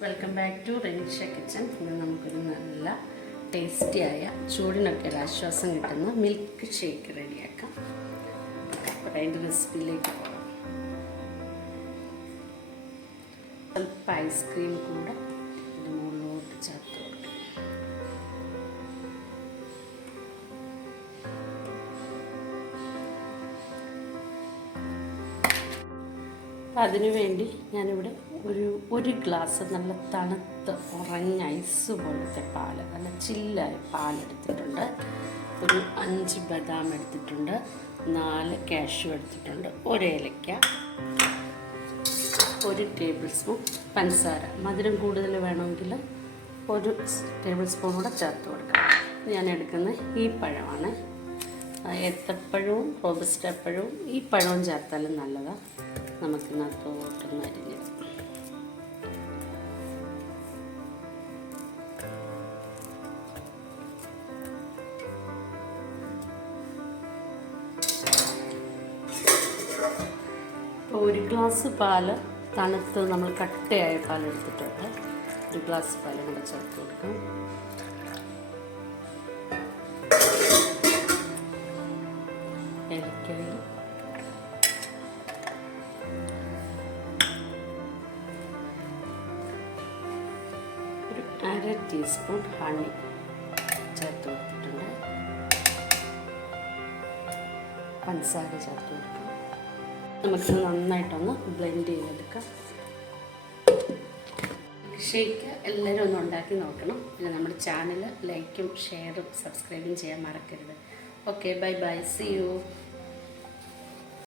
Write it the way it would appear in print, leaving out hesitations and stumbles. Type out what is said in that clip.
Welcome back to Renisha kitchen. ഇന്ന് നമുക്കൊരു നല്ല ടേസ്റ്റിയായ ചൂടിനൊക്കെ ഒരു ആശ്വാസം കിട്ടുന്ന മിൽക്ക് ഷേക്ക് റെഡിയാക്കാം. അപ്പോൾ അതിൻ്റെ റെസിപ്പിയിലേക്ക് പോകാം. സ്വല്പം ഐസ്ക്രീം കൂടെ ഇതിൻ്റെ മുകളിലോട്ട് ചേർത്ത് കൊടുക്കാം. അതിനുവേണ്ടി ഞാനിവിടെ ഒരു ഗ്ലാസ് നല്ല തണുത്ത ഉറഞ്ഞ ഐസ് പോലത്തെ പാൽ, നല്ല ചില്ലായ പാലെടുത്തിട്ടുണ്ട്. ഒരു 5 ബദാം എടുത്തിട്ടുണ്ട്, 4 കാഷ്യൂ എടുത്തിട്ടുണ്ട്, 1 ഏലക്ക, 1 ടേബിൾ സ്പൂൺ പഞ്ചസാര. മധുരം കൂടുതൽ വേണമെങ്കിൽ 1 ടേബിൾ സ്പൂൺ കൂടെ ചേർത്ത് കൊടുക്കാം. ഞാൻ എടുക്കുന്ന ഈ പഴമാണ്, ഏത്തപ്പഴവും റോബസ്റ്റ പഴവും. ഈ പഴവും ചേർത്താലും നല്ലതാണ്. നമുക്കിന്നത്തോട്ടൊന്ന് അരിഞ്ഞിടാം. ഇപ്പോൾ 1 ഗ്ലാസ് പാല് തണുത്ത് നമ്മൾ കട്ടയായ പാലെടുത്തിട്ടുണ്ട്. 1 ഗ്ലാസ് പാലും കൂടെ ചേർത്ത് കൊടുക്കാം. ഏലക്കയും ഒരു 1/2 ടീസ്പൂൺ ഹണി ചേർത്ത് കൊടുത്തിട്ടുണ്ട്. പഞ്ചസാര ചേർത്ത് കൊടുക്കാം. നമുക്ക് നന്നായിട്ടൊന്ന് ബ്ലെൻഡ് ചെയ്തെടുക്കാം. ഷേക്ക് എല്ലാവരും ഒന്ന് ഉണ്ടാക്കി നോക്കണം. പിന്നെ നമ്മുടെ ചാനൽ ലൈക്കും ഷെയറും സബ്സ്ക്രൈബും ചെയ്യാൻ മറക്കരുത്. Okay, bye bye, see U.